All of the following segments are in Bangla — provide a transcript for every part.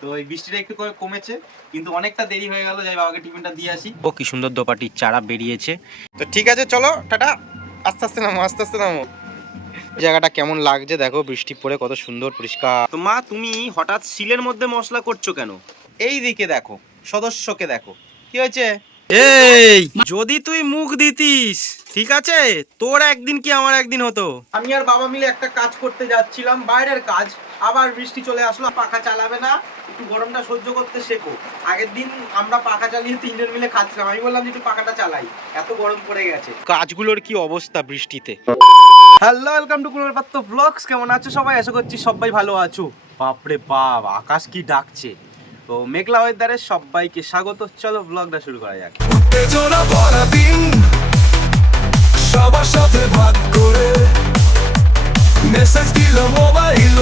তো এই বৃষ্টিটা একটু কমেছে, কিন্তু অনেকটা দেরি হয়ে গেল। যাই বাবাকে টিফিনটা দিয়ে আসি। ও কি সুন্দর দোপাটির চারা বেরিয়েছে। তো ঠিক আছে, চলো টাটা। আস্তে আস্তে নামো, আস্তে আস্তে নামো। জায়গাটা কেমন লাগছে দেখো, বৃষ্টি পড়ে কত সুন্দর পরিষ্কার। তো মা, তুমি হঠাৎ শিলের মধ্যে মশলা করছো কেন? এই দিকে দেখো, সদস্যকে দেখো, কি হয়েছে? এই যদি তুই মুখ দিতিস, ঠিক আছে, তোর একদিন কি আমার একদিন হতো। আমি আর বাবা মিলে একটা কাজ করতে যাচ্ছিলাম, বাইরের কাজ, আবার বৃষ্টি চলে আসলো। পাখা চালাবে না, একটু গরমটা সহ্য করতে শেখো। আগের দিন আমরা পাখা চালিয়ে তিনজন মিলে খাচ্ছিলাম, আমি বললাম যে একটু পাখাটা চালাই, এত গরম পড়ে গেছে। কাজগুলোর কি অবস্থা বৃষ্টিতে। হ্যালো, ওয়েলকাম টু কুনাল পাত্র ব্লগস। কেমন আছো সবাই? আশা করছি সবাই ভালো আছো। বাপরে বাপ, আকাশ কি ডাকছে। তো মেঘলা ওয়েদারে সবাইকে স্বাগত। চলো ব্লগটা শুরু করা যাক। উত্তেজনা ভরা দিন, সবার সাথে ভাগ করে মেসেজ দিল মোবাইল,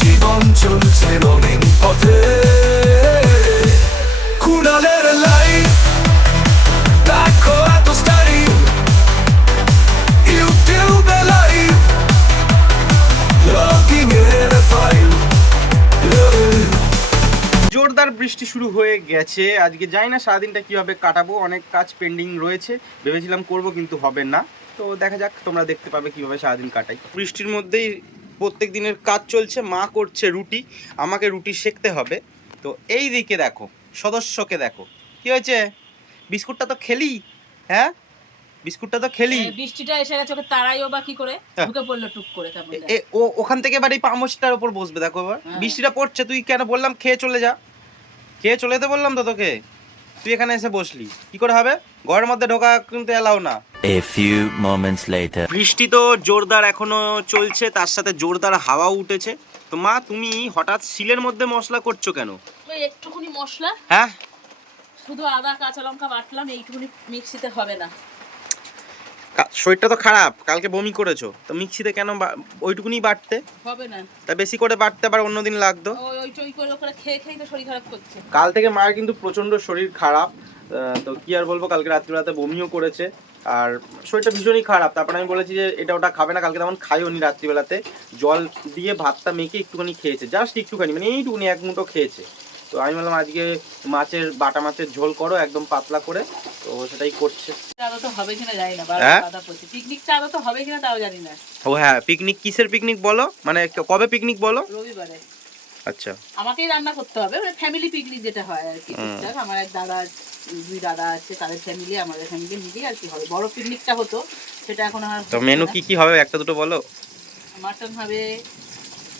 জীবন চলছে রঙিন পথে। কুনালের লাইফ দেখো এত স্টাইল, ইউটিউবে লাইভ, লগিং এর ফাইল। জোরদার বৃষ্টি শুরু হয়ে গেছে। আজকে যাই না সারাদিনটা কিভাবে কাটাবো, অনেক কাজ পেন্ডিং রয়েছে। ভেবেছিলাম করব, কিন্তু হবে না। তো দেখা যাক, তোমরা দেখতে পাবে কিভাবে সারাদিন কাটাই। বৃষ্টির মধ্যেই প্রত্যেক দিনের কাজ চলছে। মা করছে রুটি, আমাকে রুটি সেঁকতে হবে। তো এই দিকে দেখো, সদস্যকে দেখো, কি হয়েছে? বিস্কুটটা তো খেলি, হ্যাঁ বিস্কুটটা তো খেলি। বৃষ্টিটা এসে গেছে, ওকে তারাইও বা কি করে ঢুকে পড়লো টুক করে। ও ওখান থেকে এবার এই পামোশটার উপর বসবে, দেখো এবার বৃষ্টিটা পড়ছে। তুই কেন বললাম খেয়ে চলে যা, খেয়ে চলে যেতে বললাম তো তোকে, তুই এখানে এসে বসলি, কি করে হবে? ঘরের মধ্যে ঢোকা কিন্তু এলাও না। A few moments later. বৃষ্টি তো জোরদার এখনো চলছে, তার সাথে জোরদার হাওয়াও উঠেছে। তো মা, তুমি হঠাৎ শিলের মধ্যে মশলা করছো কেন? ওই একটুখানি মশলা, হ্যাঁ, শুধু আদা কাঁচা লঙ্কা বাটলাম, এইটুকুনি মিক্সিতে হবে না। শরীরটা তো খারাপ, কালকে বমি করেছো, তো মিক্সিতে কেন ওইটুকুনি বাটতে? হবে না, তা বেশি করে বাটতে আবার অন্যদিন লাগতো। ওই করে খেয়ে খেয়ে তো শরীর খারাপ করছে। কাল থেকে মায়ের কিন্তু প্রচন্ড শরীর খারাপ। তো কি আর বলবো, কালকে রাত্রিবেলাতে বমিও করেছে, আর শরীরটা ভীষণই খারাপ। তারপরে আমি বলেছি যে এটা ওটা খাবে না, কালকে তেমন খাইও নি। রাত্রিবেলাতে জল দিয়ে ভাতটা মেখে একটুখানি খেয়েছে, জাস্ট একটুখানি, মানে এইটুকুনি এক মুঠো খেয়েছে। তো আমি বললাম আজকে বাটা মাছের ঝোল করো একদম পাতলা করে, তো সেটাই করছে। আদা তো হবে কিনা জানি না, পিকনিকটা আদা তো হবে কিনা তাও জানি না। ও হ্যাঁ, পিকনিক কিসের পিকনিক বলো, মানে কবে পিকনিক বলো? রবিবারে। আচ্ছা, আমাকেই রান্না করতে হবে, মানে ফ্যামিলি পিকনিক যেটা হয় আর কি। আমার এক দাদা, দুই দাদা আছে, তাদের ফ্যামিলি, আমাদের ফ্যামিলি মিলিয়ে আর কি হবে। বড় পিকনিকটা হতো, সেটা এখন আর। তো মেনু কি কি হবে একটা দুটো বলো। মাটন হবে,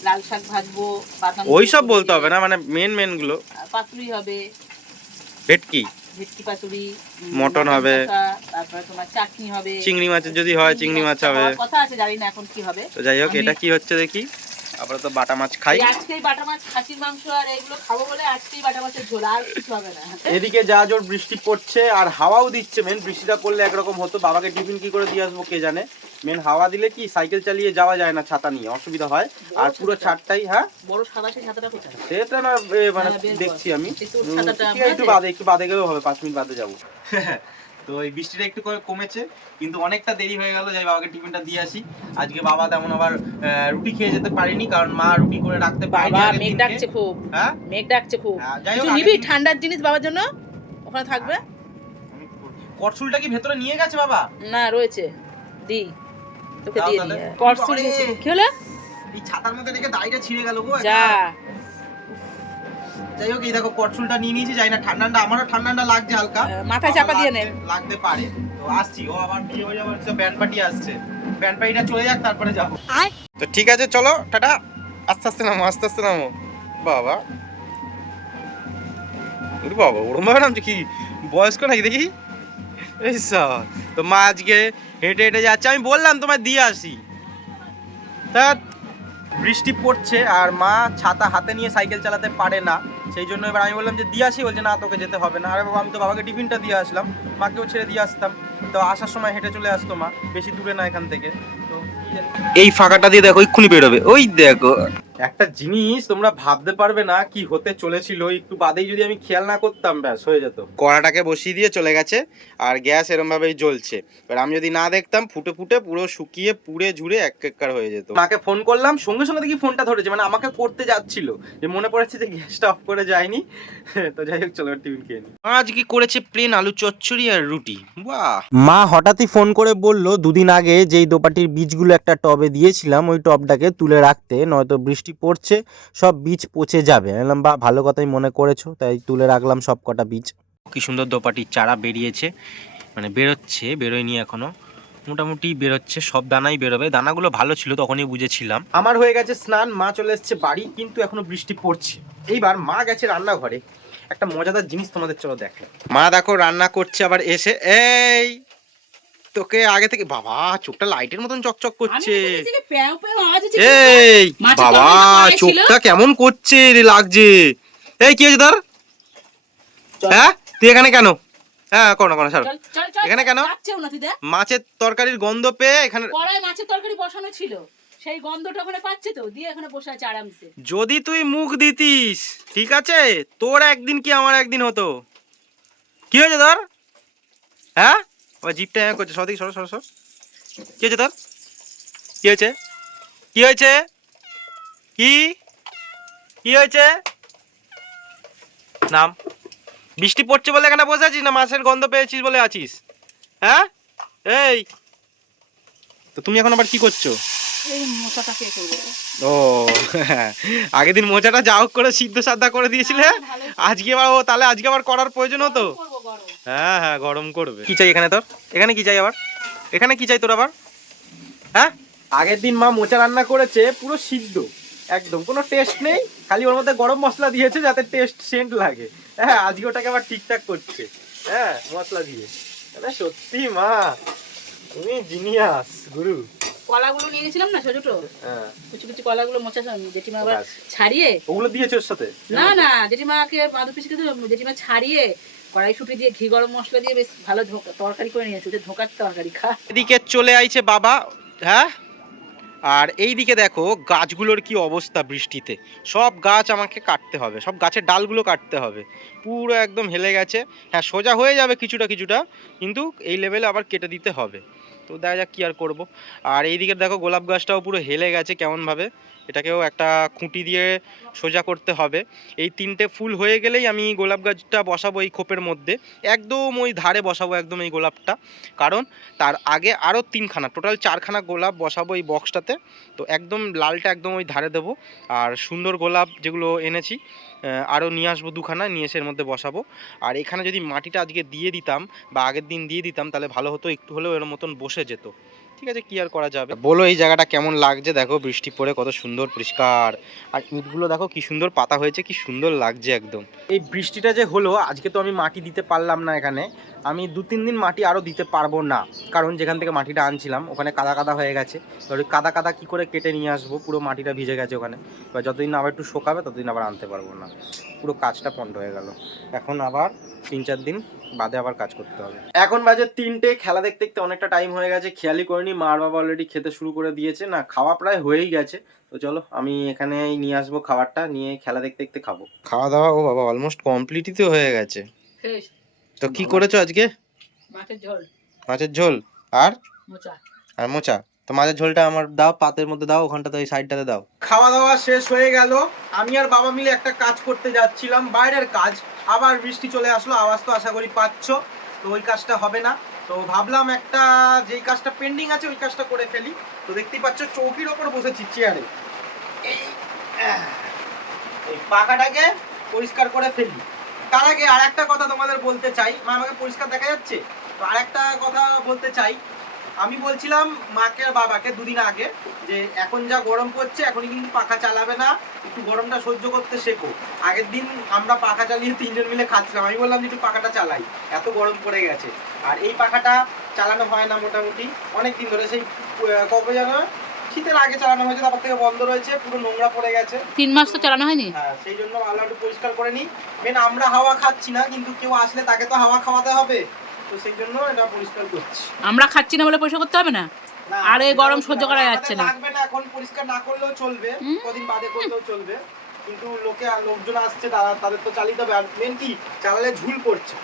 লাল শাক ভাজবো, বাদাম, ওই সব বলতে হবে না, মানে মেন গুলো। পাতুরি হবে, ভেটকি পাতুরি, মটন হবে, তারপরে তোমার চাটনি হবে, চিংড়ি মাছের যদি হয় চিংড়ি মাছ হবে, কথা আছে, জানি না এখন কি হবে। তো যাই হোক, এটা কি হচ্ছে দেখি। আবার তো বাটা মাছ খাই, আজকেই বাটা মাছ, খাসির মাংস আর এগুলো খাবো বলে আজকেই বাটা মাছের ঝোল, আর কিছু হবে না। এদিকে যা জোর বৃষ্টি পড়ছে আর হাওয়াও দিচ্ছে। মেন বৃষ্টিটা পড়লে একরকম হতো, বাবাকে টিফিন কি করে দিয়ে আসবো কে জানে। মেন হাওয়া দিলে কি সাইকেল চালিয়ে যাওয়া যায় না, ছাতা নিয়ে অসুবিধা হয়। আর পুরো ছাদটাই, হ্যাঁ বড় সাদা সেই ছাতাটা কোথায়? সেটা না, মানে দেখছি আমি, একটু বাদে গেলেও হবে, 5 মিনিট বাদে যাবো। তো এই বৃষ্টিটা একটু কমেছে, কিন্তু অনেকটা দেরি হয়ে গেল। যাই বাবাকে টিফিনটা দিয়ে আসি। আজকে বাবা তেমন আবার রুটি খেয়ে যেতে পারেনি, কারণ মা রুটি করে রাখতে পারেনি। বাবা মেঘ ডাকছে খুব, হ্যাঁ মেঘ ডাকছে খুব। কিছু নিবি ঠান্ডার জিনিস বাবার জন্য, ওখানে থাকবে। করছুলটা কি ভেতরে নিয়ে গেছে বাবা? না, রয়েছে, দি তোকে দিয়ে দিই। করছুল কি হলো? এই ছাতার মধ্যে রেখে দাইটা ছিঁড়ে গেল গো। যা, যাই হোক, এই দেখো করছুলটা নিয়ে নিয়েছি। যাই না ঠান্ডাটা, আমারও ঠান্ডাটা লাগছে হালকা, মাথায় চাপা দিয়ে নে, লাগতে পারে। তো আসছি, ও আবার বিয়ে হয়ে যাবার ব্যান্ড পার্টি আসছে, ব্যান্ড পার্টিটা চলে যাক তারপরে যাবো। তো ঠিক আছে, চলো টাটা। আস্তে আস্তে নামো, আস্তে আস্তে নামো। বাবা বাবা, ওরম ভাবে নামছে কি, বয়স্ক নাকি দেখি। এই সব তো মা আজকে হেঁটে হেঁটে যাচ্ছে, আমি বললাম তোমায় দিয়ে আসি। তা বৃষ্টি পড়ছে আর মা ছাতা হাতে নিয়ে সাইকেল চালাতে পারে না, সেই জন্য এবার আমি বললাম যে দিয়ে আসি, বলছে না তোকে যেতে হবে না। আরে বাবা, আমি তো বাবাকে টিফিনটা দিয়ে আসলাম, মাকেও ছেড়ে দিয়ে আসতাম। তো আসার সময় হেঁটে চলে আসতো মা, বেশি দূরে না এখান থেকে। তো এই ফাঁকাটা দিয়ে দেখো, এক্ষুনি বেরোবে, ওই দেখো একটা জিনিস তোমরা ভাবতে পারবে না কি হতে চলেছিল, একটু বাদেই যদি আমি খেয়াল না করতাম ব্যাস হয়ে যেত। কড়াটাকে বসিয়ে দিয়ে চলে গেছে আর গ্যাস এরম ভাবেই জ্বলছে। এবার আমি যদি না দেখতাম ফুটে ফুটে পুরো শুকিয়ে পুড়ে ঝুড়ে একাকার হয়ে যেত। মাকে ফোন করলাম, সঙ্গে সঙ্গে দেখি ফোনটা ধরেছে, মানে আমাকে করতে যাচ্ছিল, যে মনে পড়েছে যে গ্যাসটা অফ করে যায়নি। তো যাই হোক চলো টিফিন খেয়ে নিই। আজ কি করেছে প্লেন আলু চচ্চড়ি আর রুটি। বাহ। মা হঠাৎই ফোন করে বলল দুদিন আগে যেই দোপাটির বীজগুলো একটা টবে দিয়েছিলাম ওই টবটাকে তুলে রাখতে, নয়তো বৃষ্টি পড়ছে সব বীজ পচে যাবে। বললাম বা ভালো কথাই মনে করেছো, তাই তুলে রাখলাম সব কটা বীজ। কি সুন্দর দোপাটির চারা বেরিয়েছে, মানে বেরোচ্ছে, বেরোয়নি এখনো, মোটামুটি বেরোচ্ছে, সব দানাই বেরোবে। দানাগুলো ভালো ছিল তখনই বুঝেছিলাম। আমার হয়ে গেছে স্নান, মা চলে এসছে বাড়ি, কিন্তু এখনো বৃষ্টি পড়ছে। এইবার মা গেছে রান্নাঘরে, একটা মজাদার জিনিস তোমাদের চলো দেখো। মা দেখো রান্না করছে, আবার এসে এই তোকে আগে থেকে, বাবা চোখটা লাইটের মতন চকচক করছে। এই বাবা চোখটা কেমন করছে রে, লাগছে। এই কি হয়েছে তোর? হ্যাঁ তুই এখানে কেন? হ্যাঁ কোনো কোনো ছাড়ো, এখানে কেন? মাছের তরকারির গন্ধ পেয়ে এখানে মাছের তরকারি বসানো ছিল, সেই গন্ধটা ওখানে পাচ্ছে তো, দিয়ে এখানে বসে আছে আরামসে। যদি তুই মুখ দিতিস ঠিক আছে, তোর একদিন কি আমার একদিন হতো। কি হয়েছে তোর? হ্যাঁ ওই জিপটা করছে, সদিক সর সর সর। কি হয়েছে তোর? কি হয়েছে? কি হয়েছে? কি কি হয়েছে? নাম। বৃষ্টি পড়ছে বলে এখানে বসে আছিস, না মাছের গন্ধ পেয়েছিস বলে আছিস? হ্যাঁ এই তো তুমি এখন আবার কি করছো? এই মোচাটা কে করবে? ও আগের দিন মোচাটা যা হোক করে সিদ্ধ সাদ্ধা করে দিয়েছিলে, আজকে আবার ও তাহলে আজকে আবার করার প্রয়োজন হতো। হ্যাঁ হ্যাঁ গরম করবে। কি চাই এখানে তোর? এখানে কি চাই আবার? এখানে কি চাই তোর আবার? হ্যাঁ আগের দিন মা মোচা রান্না করেছে পুরো সিদ্ধ, একদম কোনো টেস্ট নেই, খালি ওর মধ্যে গরম মশলা দিয়েছে যাতে টেস্ট সেন্ট লাগে। হ্যাঁ আজকে ওটাকে আবার ঠিকঠাক করছে, হ্যাঁ মশলা দিয়ে। মানে সত্যি মা তুমি জিনিয়াস গুরু। কলাগুলো নিয়ে গেছিলাম না ছোট ছোট, হ্যাঁ কুচি কুচি কলাগুলো মোচা জেঠিমা আবার ছাড়িয়ে, ওগুলো দিয়েছে ওর সাথে? না না জেঠিমাকে মাদু পিসিকে তো জেঠিমা ছাড়িয়ে কড়াইশুঁটি দিয়ে ঘি গরম মশলা দিয়ে বেশ ভালো তরকারি করে নিয়েছে, ওদের ধোকার তরকারি খা। এদিকে চলে আইছে বাবা, হ্যাঁ আর এইদিকে দেখো গাছগুলোর কি অবস্থা, বৃষ্টিতে সব গাছ আমাকে কাটতে হবে, সব গাছের ডালগুলো কাটতে হবে, পুরো একদম হেলে গেছে। হ্যাঁ সোজা হয়ে যাবে কিছুটা কিছুটা, কিন্তু এই লেভেলে আবার কেটে দিতে হবে। তো দেখা যাক কি আর করব। আর এইদিকে দেখো গোলাপ গাছটাও পুরো হেলে গেছে কেমনভাবে, এটাকেও একটা খুঁটি দিয়ে সোজা করতে হবে। এই তিনটে ফুল হয়ে গেলেই আমি গোলাপ গাছটা বসাবো এই খোপের মধ্যে, একদম ওই ধারে বসাবো একদম এই গোলাপটা, কারণ তার আগে আরও তিনখানা টোটাল 4খানা গোলাপ বসাবো এই বক্সটাতে। তো একদম লালটা একদম ওই ধারে দেবো, আর সুন্দর গোলাপ যেগুলো এনেছি আরও নিয়ে আসবো 2খানা, নিয়ে এসে এর মধ্যে বসাবো। আর এখানে যদি মাটিটা আজকে দিয়ে দিতাম বা আগের দিন দিয়ে দিতাম তাহলে ভালো হতো, একটু হলেও এর মতন বসে যেত। ঠিক আছে কি আর করা যাবে। বলো এই জায়গাটা কেমন লাগছে, দেখো বৃষ্টি পড়ে কত সুন্দর পরিষ্কার, আর ইটগুলো দেখো কি সুন্দর পাতা হয়েছে, কি সুন্দর লাগছে একদম। এই বৃষ্টিটা যে হলো আজকে, তো আমি মাটি দিতে পারলাম না এখানে, আমি 2-3 দিন মাটি আরও দিতে পারবো না, কারণ যেখান থেকে মাটিটা আনছিলাম ওখানে কাদা কাদা হয়ে গেছে। এবার ওই কাদা কাদা কী করে কেটে নিয়ে আসবো, পুরো মাটিটা ভিজে গেছে ওখানে। এবার যতদিন আবার একটু শোকাবে ততদিন আবার আনতে পারবো না, পুরো কাজটা পন্ড হয়ে গেল। এখন আবার 3-4 দিন বাদে আবার কাজ করতে হবে। এখন বাজে 3টে, খেলা দেখতে দেখতে অনেকটা টাইম হয়ে গেছে, খেয়ালই করিনি মার বাবা অলরেডি খেতে শুরু করে দিয়েছে, না খাওয়া প্রায় হয়েই গেছে। তো চলো আমি এখানে নিয়ে আসবো খাবারটা, নিয়ে খেলা দেখতে দেখতে খাবো। খাওয়া দাওয়া ও বাবা অলমোস্ট কমপ্লিটই তো হয়ে গেছে। তো কি করেছো আজকে? মাছের ঝোল। মাছের ঝোল আর মোচা। আর মোচা। তো মাছের ঝোলটা আমার দাও, পাতের মধ্যে দাও, ওখানটাতে ওই সাইডটাতে দাও। খাওয়া দাওয়া শেষ হয়ে গেল, আমি আর বাবা মিলে একটা কাজ করতে যাচ্ছিলাম, বাইরের কাজ। আবার বৃষ্টি চলে আসলো, আওয়াজ তো আশা করি পাচ্ছ। তো ওই কাজটা হবে না, তো ভাবলাম একটা যেই কাজটা পেন্ডিং আছে ওই কাজটা করে ফেলি। তো দেখতেই পাচ্ছ চৌকির ওপর বসেছি চেয়ারে, এই পাখাটাকে পরিষ্কার করে ফেলি। তার আগে আর একটা কথা তোমাদের বলতে চাই, মা আমাকে পরিষ্কার দেখা যাচ্ছে তো, আর একটা কথা বলতে চাই। আমি বলছিলাম মাকে আর বাবাকে 2 দিন আগে যে এখন যা গরম পড়ছে এখনই কিন্তু পাখা চালাবে না, একটু গরমটা সহ্য করতে শেখো। আগের দিন আমরা পাখা চালিয়ে 3 জন মিলে খাচ্ছিলাম, আমি বললাম যে একটু পাখাটা চালাই, এত গরম পড়ে গেছে। আর এই পাখাটা চালানো হয় না মোটামুটি অনেক দিন ধরে, সেই কবে যেন শীতের আগে চালানো হয়েছে, তারপর থেকে বন্ধ রয়েছে, পুরো নোংরা পড়ে গেছে। 3 মাস তো চালানো হয়নি। হ্যাঁ সেই জন্য ভাবলাম একটু পরিষ্কার করে নিই। মেন আমরা হাওয়া খাচ্ছি না, কিন্তু কেউ আসলে তাকে তো হাওয়া খাওয়াতে হবে, তো সেই জন্য এটা পরিষ্কার করছি। আমরা খাচ্ছি না বলে পরিষ্কার করতে হবে না? আর এই গরম সহ্য করা যাচ্ছে না। লাগবে না, এখন পরিষ্কার না করলেও চলবে, কদিন বাদে করলেও চলবে, কিন্তু লোকজন আসছে, তাদের তো চালিয়ে হবে। আর মেন কি, চালালে ঝুল পড়ছে।